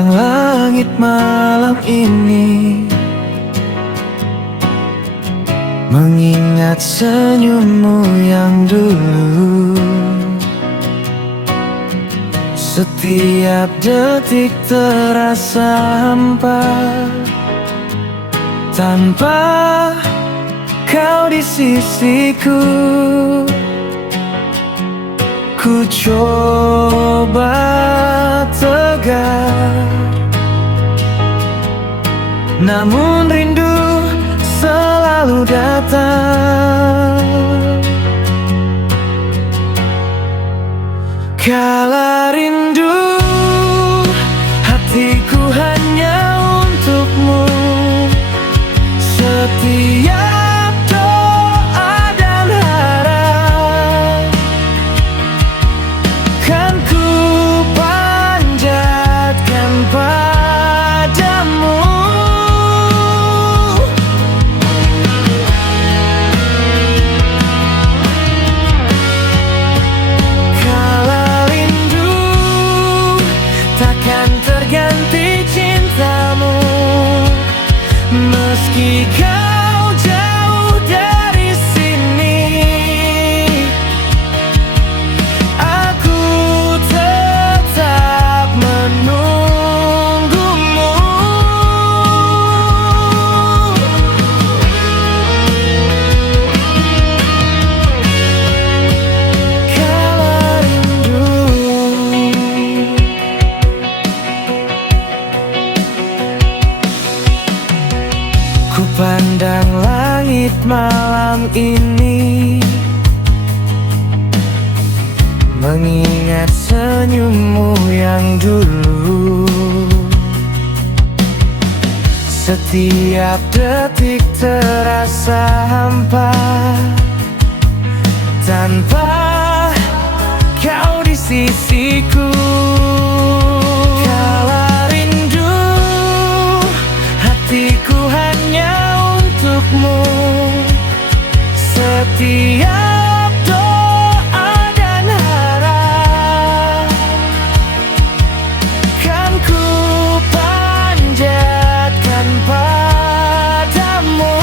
Pandang langit malam ini, mengingat senyummu yang dulu. Setiap detik terasa hampa tanpa kau di sisiku. Ku coba tegar, namun rindu selalu datang. Kala rindu, hatiku hanya untukmu. Setiap doa dan harap kan ku panjatkan padamu. Kala rindu, takkan terganti cintamu. Meski kau jauh dari sini, aku tetap menunggumu. Kala rindu, ku pandang langit malam ini, mengingat senyummu yang dulu. Setiap detik terasa hampa tanpa kau di sisiku. Kala rindu, hatiku hanya untukmu. Setiap doa dan harap kan ku panjatkan padamu.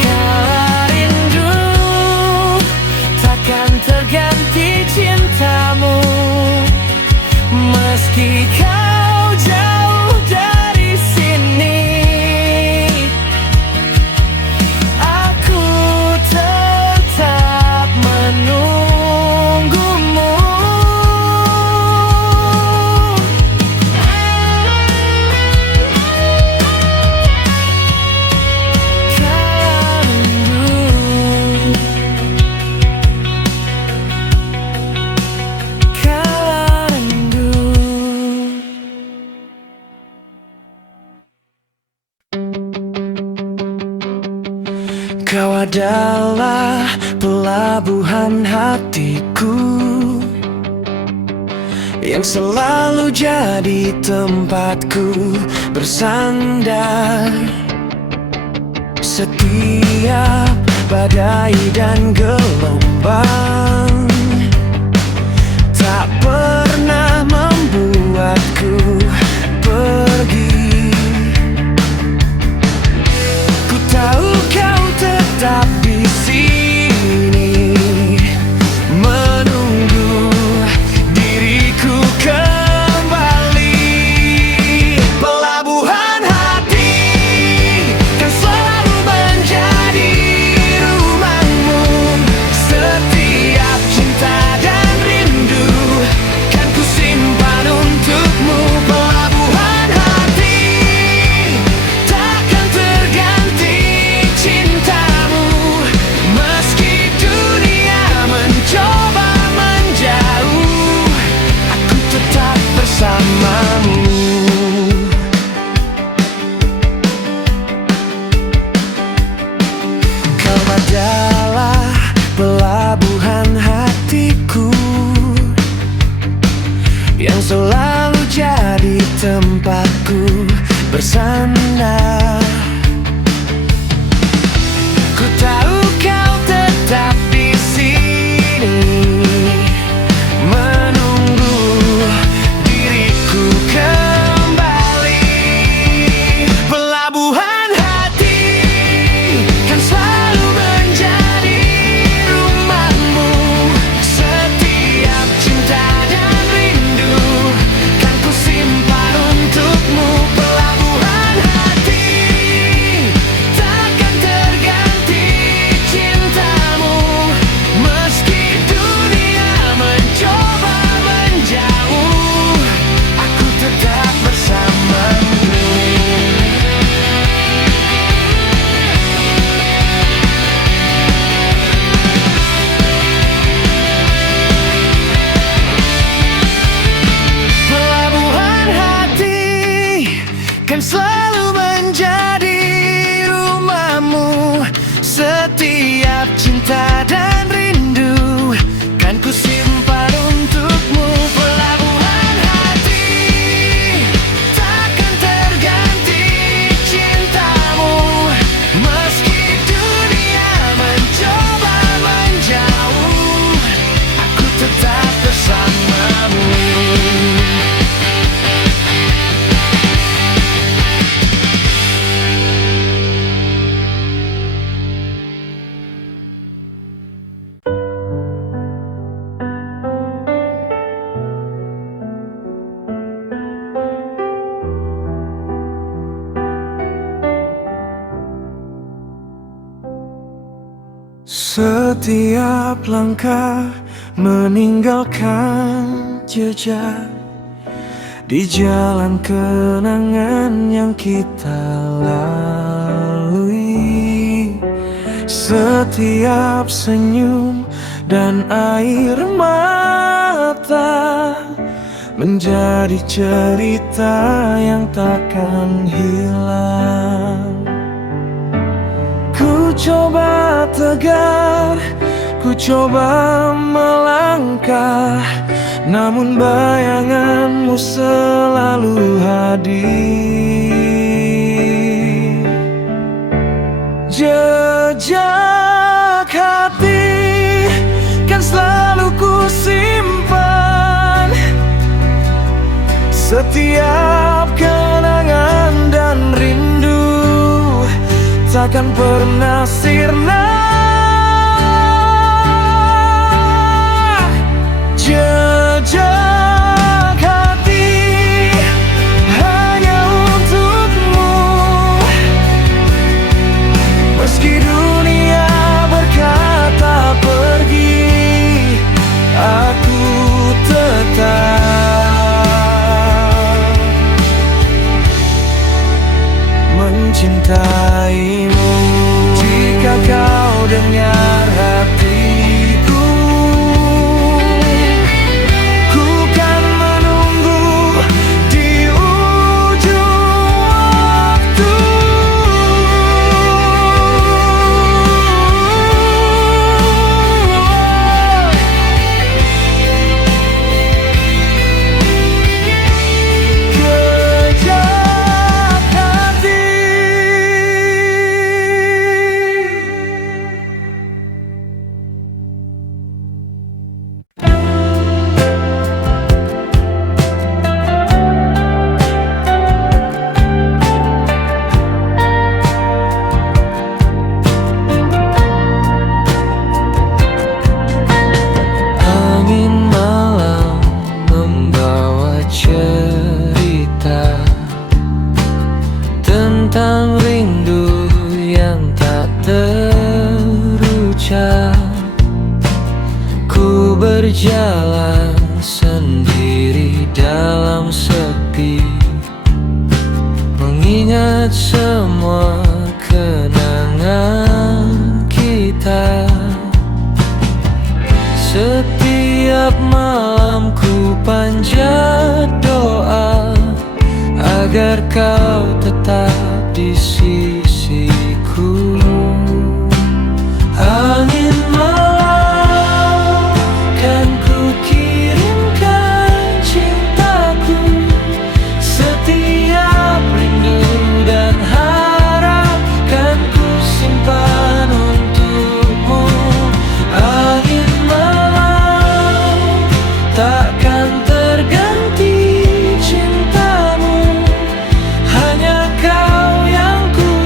Kala rindu, takkan terganti cintamu. Meski kau jauh dari sini, aku tetap menunggumu. Kala rindu, kala rindu. Kau adalah pelabuhan hatiku, yang selalu jadi tempatku bersandar. Setiap badai dan gelombang tak pernah membuatku pergi. Ku tahu kau tetap di sini, menunggu diriku kembali. Pelabuhan hati kan selalu menjadi rumahmu. Setiap cinta dan rindu kan ku simpan untukmu. Pelabuhan hati takkan terganti cintamu. Meski dunia mencoba menjauh, aku tetap bersamamu. Kau adalah pelabuhan hatiku, yang selalu jadi tempatku bersandar. Ku tahu kau tetap kan selalu menjadi rumahmu. Setiap cinta dan rindu kan ku simpan untukmu. Pelabuhan hati takkan terganti cintamu. Meski dunia mencoba menjauh, aku tetap bersamamu. Setiap langkah meninggalkan jejak di jalan kenangan yang kita lalui. Setiap senyum dan air mata menjadi cerita yang takkan hilang. Ku coba tegar, ku coba melangkah, namun bayanganmu selalu hadir. Jejak hati kan selalu ku simpan. Setiap kenangan dan rindu takkan pernah sirna. Jejak hati hanya untukmu. Meski dunia berkata pergi, aku tetap mencintaimu. Jika kau dengar hatiku, ku kan menunggu di ujung waktu. Jejak hati. Angin malam membawa cerita tentang rindu yang tak terucap. Ku berjalan sendiri dalam sepi, mengingat semua kenangan kita. Setiap malam ku panjat doa agar kau tetap di sisiku. Angin malam kan ku kirimkan cintaku. Setiap rindu dan harap kan ku simpan untukmu. Angin malam takkan terganti cintamu. Hanya kau yang ku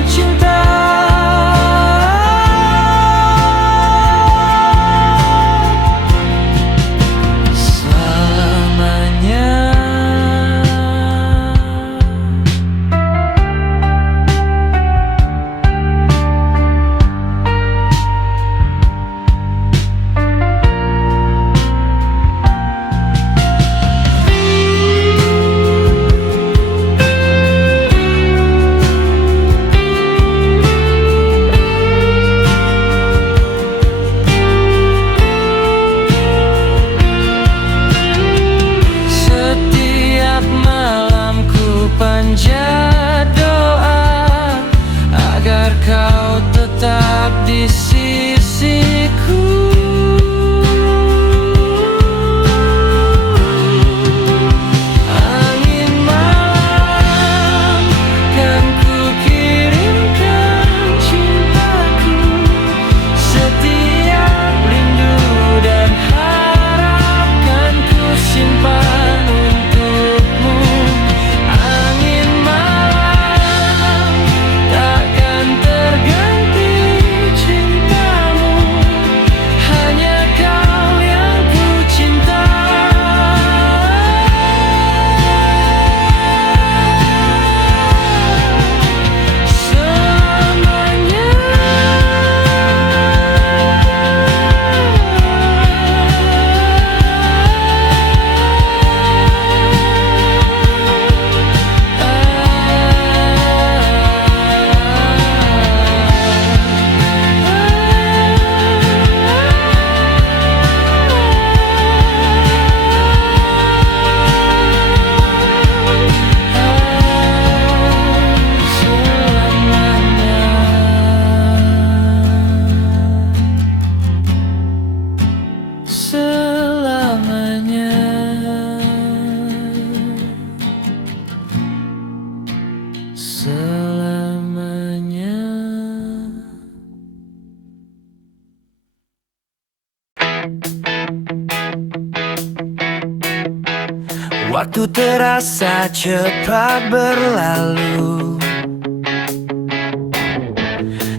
Waktu terasa cepat berlalu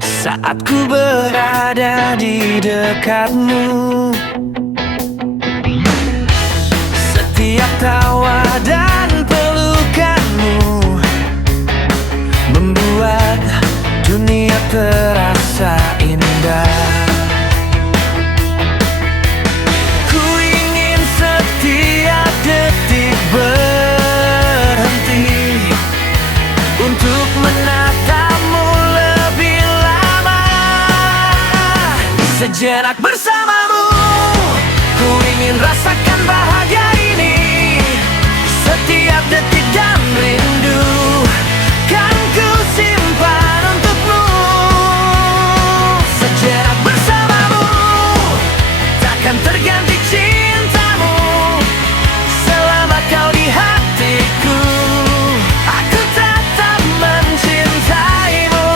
saat ku berada di dekatmu. Setiap tawa dan pelukanmu membuat dunia terasa indah. Ku ingin setiap detik berhenti untuk menatapmu lebih lama. Sejenak bersamamu, ku ingin rasakan bahagia ini. Setiap detik dan rindu kan ku simpan untukmu. Sejenak bersamamu, takkan terganti cintamu. Selama kau di hatiku, aku tetap mencintaimu.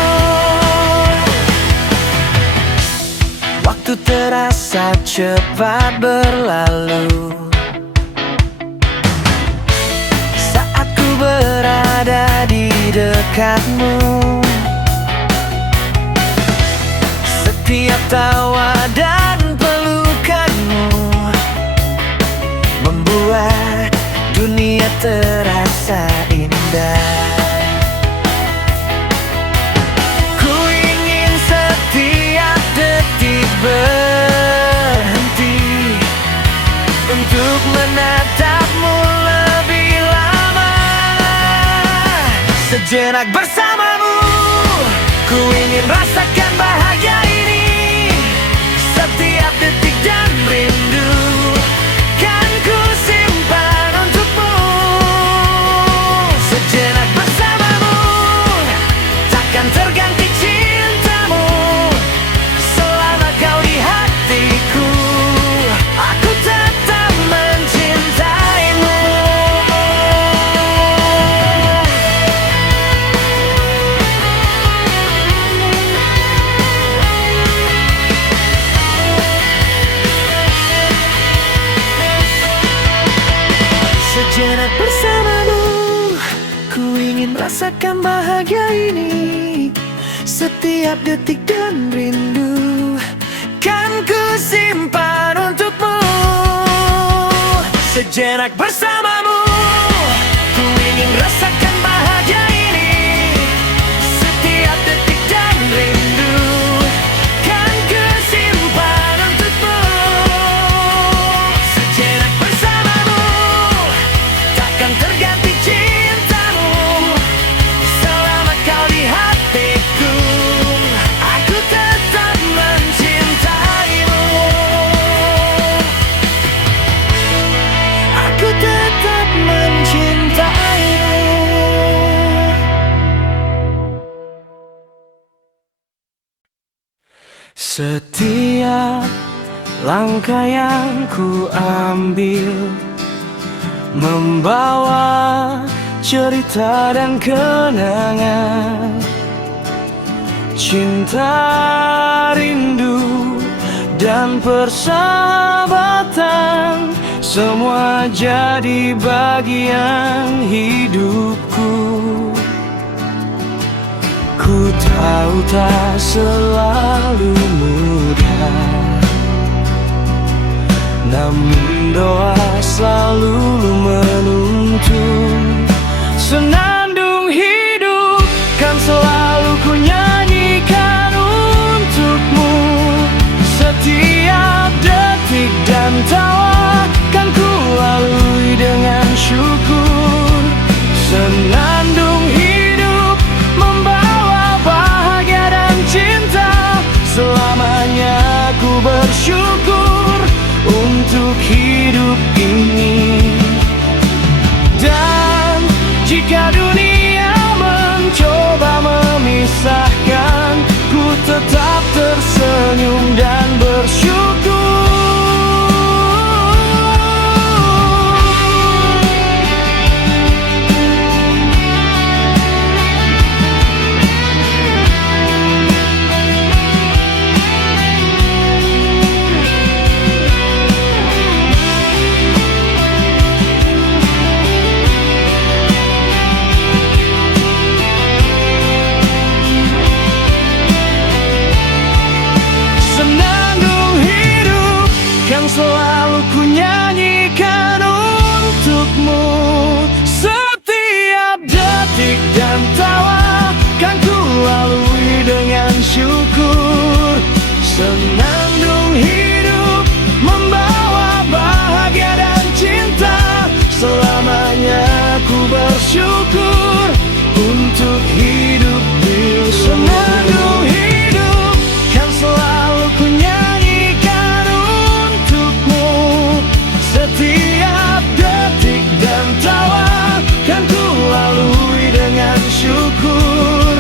Waktu terasa cepat berlalu saat ku berada di dekatmu. Setiap tawa dan pelukanmu membuat dunia terasa indah. Ku ingin setiap detik berhenti untuk menatapmu lebih lama. Sejenak bersamamu, ku ingin rasakan bahagia ini. Setiap detik dan rindu kan ku simpan untukmu. Sejenak bersamamu, takkan terganti cintamu. Selama kau di hatiku, aku tetap mencintaimu. Sejenak bersamamu, ku ingin rasakan bahagia ini. Setiap detik dan rindu kan ku simpan untukmu. Sejenak bersamamu, ku ingin rasakan bahagia ini. Setiap detik dan rindu kan ku simpan untukmu. Sejenak bersamamu, takkan terganti cintamu. Selama kau di hatiku, aku tetap mencintaimu. Aku tetap mencintaimu. Setiap langkah yang ku ambil membawa cerita dan kenangan. Cinta, rindu, dan persahabatan semua jadi bagian hidupku. Ku tahu tak selalu mudah, namun doa selalu menuntun. Senandung hidup kan selalu ku nyanyikan untukmu. Setiap detik dan tawa kan ku lalui dengan syukur. Senandung hidup membawa bahagia dan cinta. Selamanya ku bersyukur untuk hidup ini. Dan jika dunia mencoba memisahkan, ku tetap tersenyum dan bersyukur. ku bersyukur untuk hidup di senandung hidup. Kan selalu ku nyanyikan untukmu. Setiap detik dan tawa kan ku lalui dengan syukur.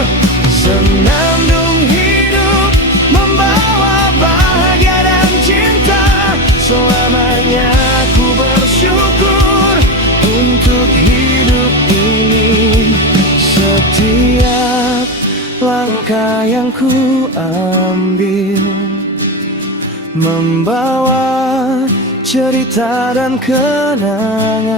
Senandung hidup membawa bahagia dan cinta. Selamanya ku bersyukur untuk hidup ini. Setiap langkah yang ku ambil membawa cerita dan kenangan.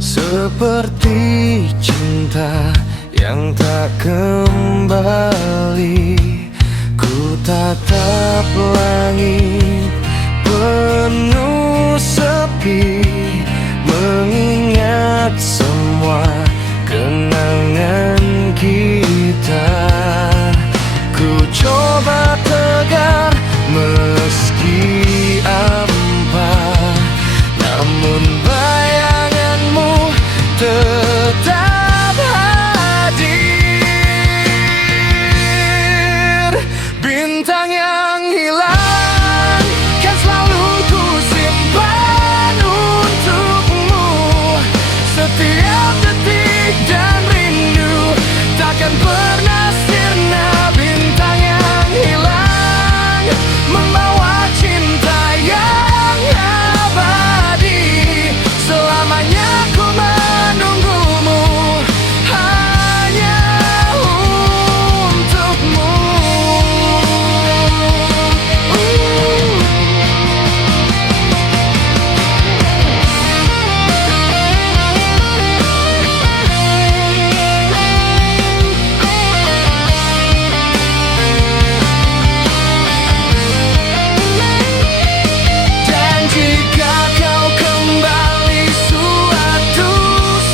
Seperti cinta yang tak kembali, ku tatap langit penuh sepi, mengingat semua kenangan kita. Ku coba tegar meski hampa, namun bayanganmu tetap hadir. Bintang yang hilang kan selalu ku simpan untukmu. Setiap detik dan rindu takkan pernah sirna. Bintang yang hilang membawa cinta yang abadi. Selamanya ku menunggumu hanya untukmu. Dan jika kau kembali suatu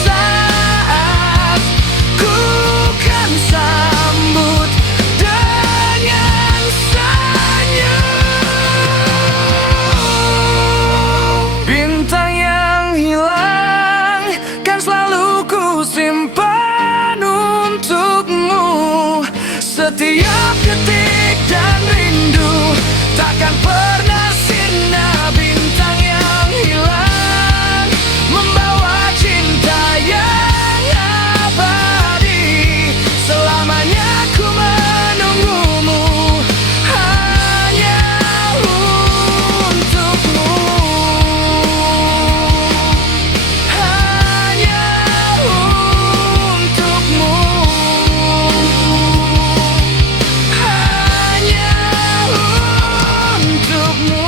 saat, ku kan sambut dengan senyum. Bintang yang hilang kan selalu ku simpan untukmu. Setiap detik dan rindu takkan pernah sirna. Bintang yang hilang membawa cinta yang abadi. Selamanya ku menunggumu hanya untukmu. Hanya untukmu. Hanya untukmu.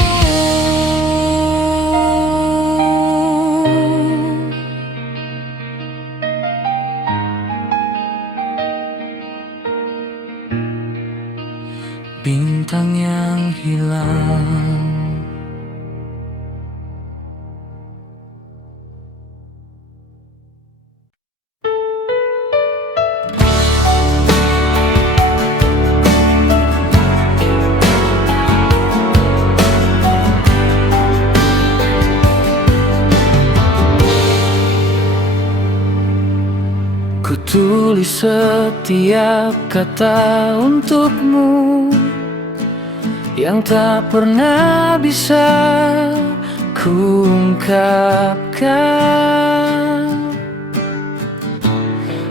Bintang yang hilang. Ku tulis setiap kata untukmu yang tak pernah bisa ku ungkapkan.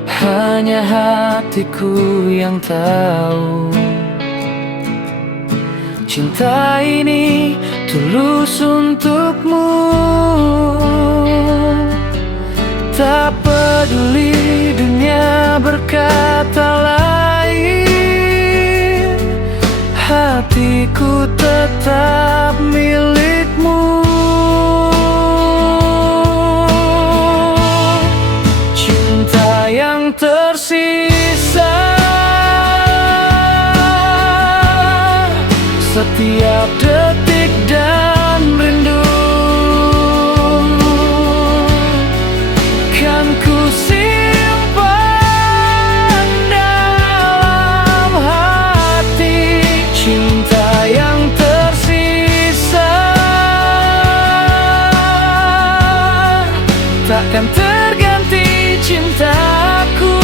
Hanya hatiku yang tahu cinta ini tulus untukmu. Tak peduli dunia hatiku tetap milikmu. Cinta yang tersisa, setiap detik dan rindu kan ku simpan dalam hati. Cinta yang tersisa takkan terganti cintaku.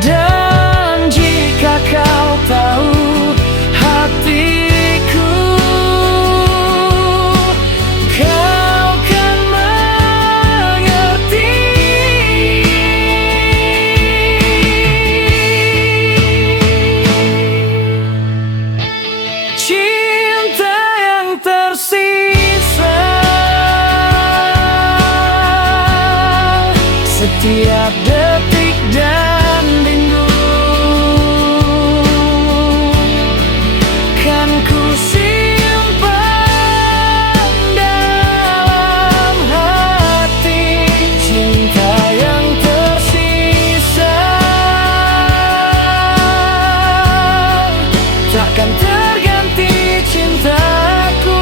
Dan jika kau tahu hatiku, kau kan mengerti. Cinta yang tersisa, setiap detik dan rindu kan ku simpan dalam hati. Cinta yang tersisa takkan terganti cintaku.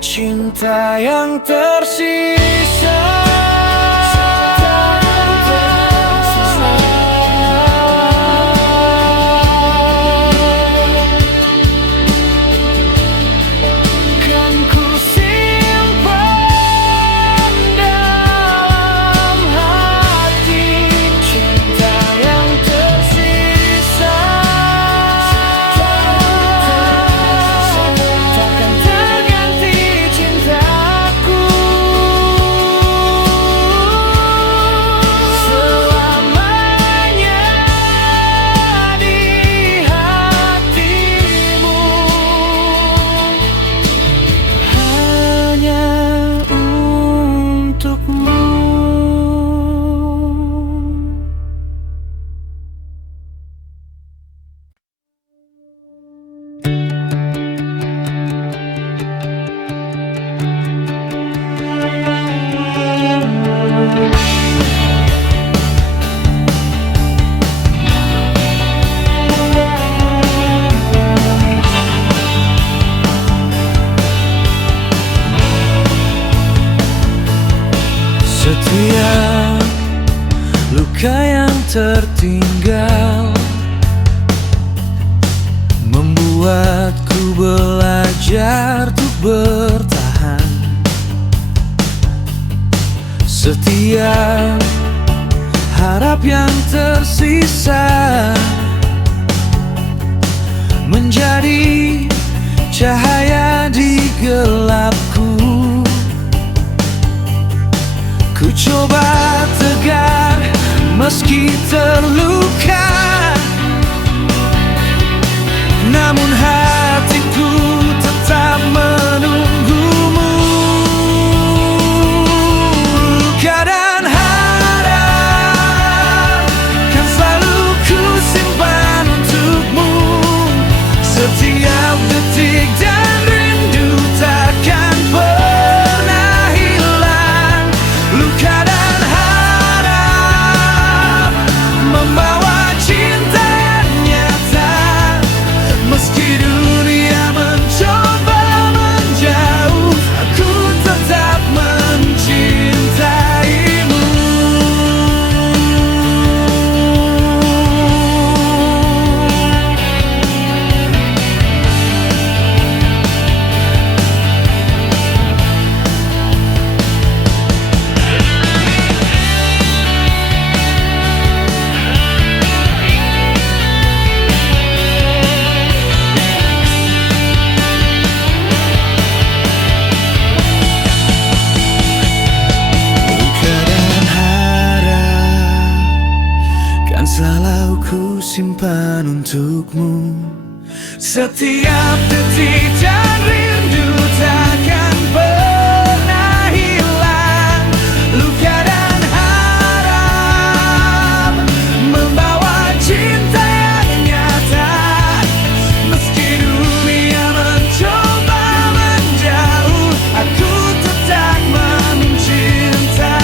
Cinta yang tersisa, kan ku simpan dalam hati. Cinta yang tersisa takkan terganti cintaku. Selamanya di hatimu, hanya untukmu. Setiap luka yang tertinggal membuatku belajar untuk bertahan. Setiap harap yang tersisa menjadi cahaya di gelapku. Ku coba tegar meski terluka, namun hatiku tetap menunggumu. Luka dan harap kan selalu ku simpan untukmu. Setiap detik dan rindu takkan pernah hilang. Luka dan harap membawa cinta nyata meski Setiap detik dan rindu takkan pernah hilang. Luka dan harap membawa cinta yang nyata. Meski dunia mencoba menjauh, aku tetap mencintaimu.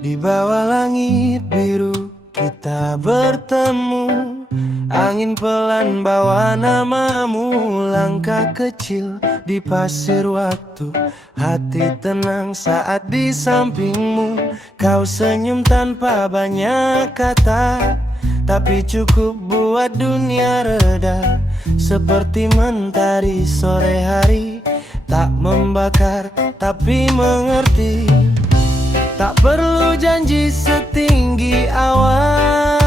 Di bawah langit biru kita bertemu. Angin pelan bawa namamu. Langkah kecil di pasir waktu. Hati tenang saat di sampingmu. Kau senyum tanpa banyak kata, tapi cukup buat dunia reda. Seperti mentari sore hari, tak membakar tapi mengerti. Tak perlu janji setinggi awan,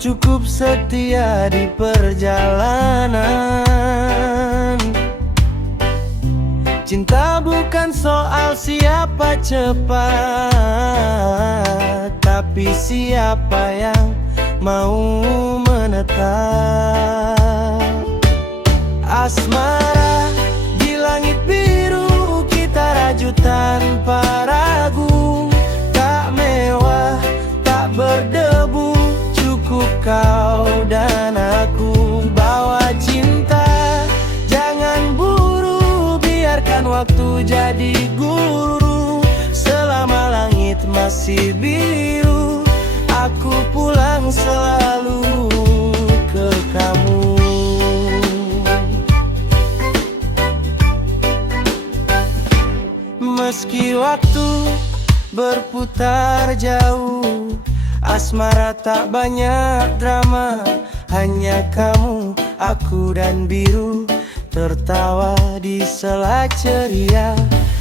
cukup setia di perjalanan. Cinta bukan soal siapa cepat, tapi siapa yang mau menetap. Asmara di langit biru, raju tanpa ragu. Tak mewah, tak berdebu, cukup kau dan aku. Bawa cinta, jangan buru, biarkan waktu jadi guru. Selama langit masih biru, aku pulang selalu ke kamu. Meski waktu berputar jauh, asmara tak banyak drama. Hanya kamu, aku dan biru, tertawa di sela ceria.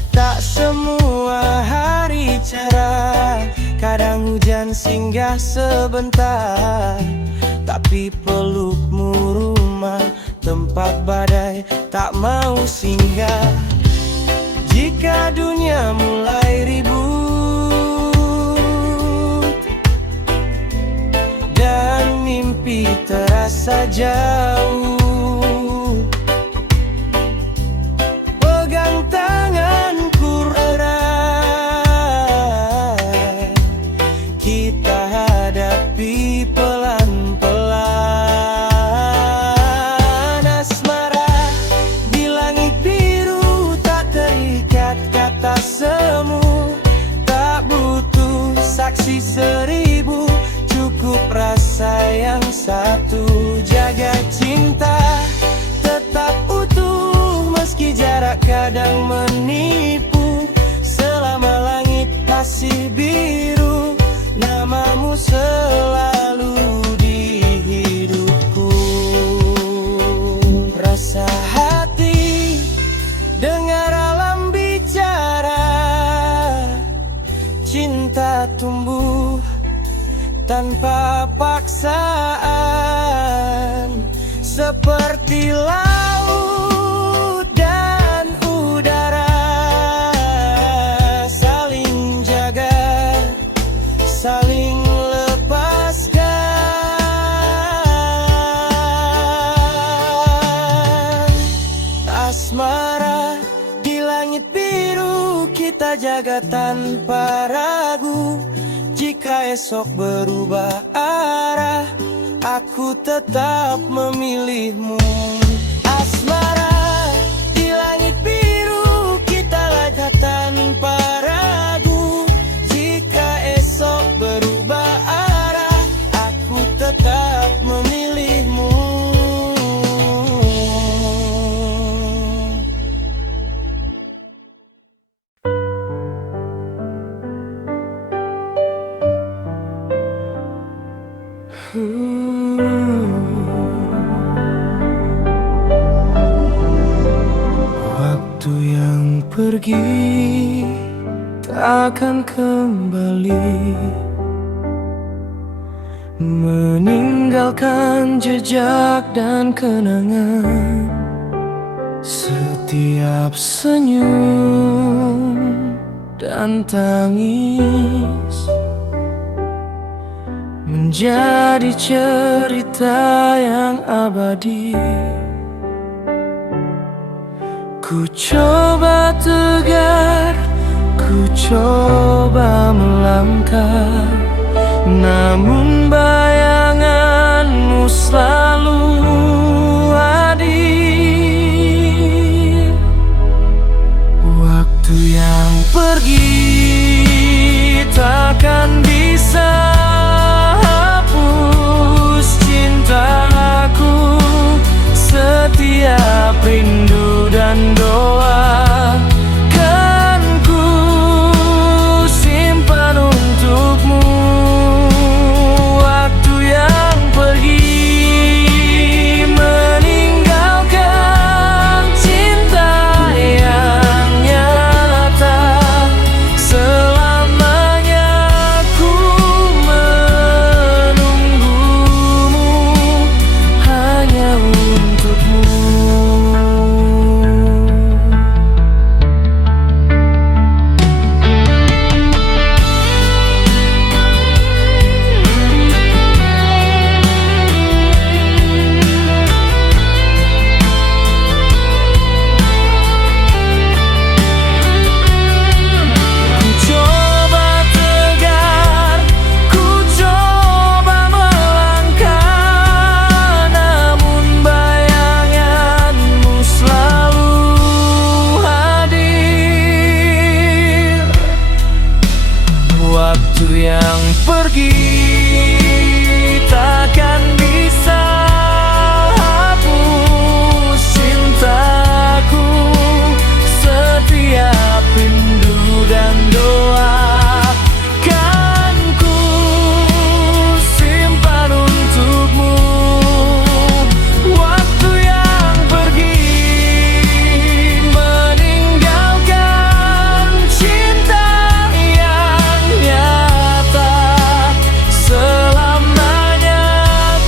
Tak semua hari cerah, kadang hujan singgah sebentar. Tapi pelukmu rumah, tempat badai tak mau singgah. Jika dunia mulai ribut dan mimpi terasa jauh, pegang tanganku erat, kita hadapi pelan-pelan. Asmara di langit biru, tak terikat kata semu. Tak butuh saksi seribu, cukup rasa yang satu. Jaga cinta tetap utuh, meski jarak kadang menipu. Selama langit masih biru, namamu selalu di hidupku. Rasa hati, dengar alam bicara. Cinta tumbuh tanpa paksaan, seperti laut dan udara. Saling jaga, saling lepaskan. Asmara di langit biru, kita jaga tanpa ragu. Jika esok berubah arah, aku tetap memilihmu. Asmara di langit biru, kita langkah tanpa ragu. Waktu yang pergi takkan kembali, meninggalkan jejak dan kenangan. Setiap senyum dan tangis menjadi cerita yang abadi. Ku coba tegar, ku coba melangkah, namun bayanganmu selalu hadir. Waktu yang pergi takkan bisa hapus cintaku. Setiap rindu dan doa kan ku simpan untukmu. Waktu yang pergi meninggalkan cinta yang nyata. Selamanya ku menunggumu hanya untukmu. Waktu yang pergi takkan bisa hapus cintaku. Setiap rindu dan doa kan ku simpan untukmu. Waktu yang pergi meninggalkan cinta yang nyata. Selamanya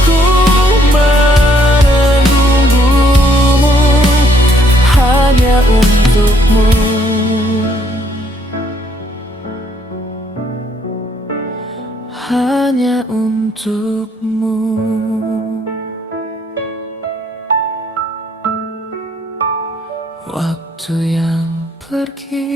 ku menunggumu hanya untukmu. Hanya untukmu. Waktu yang pergi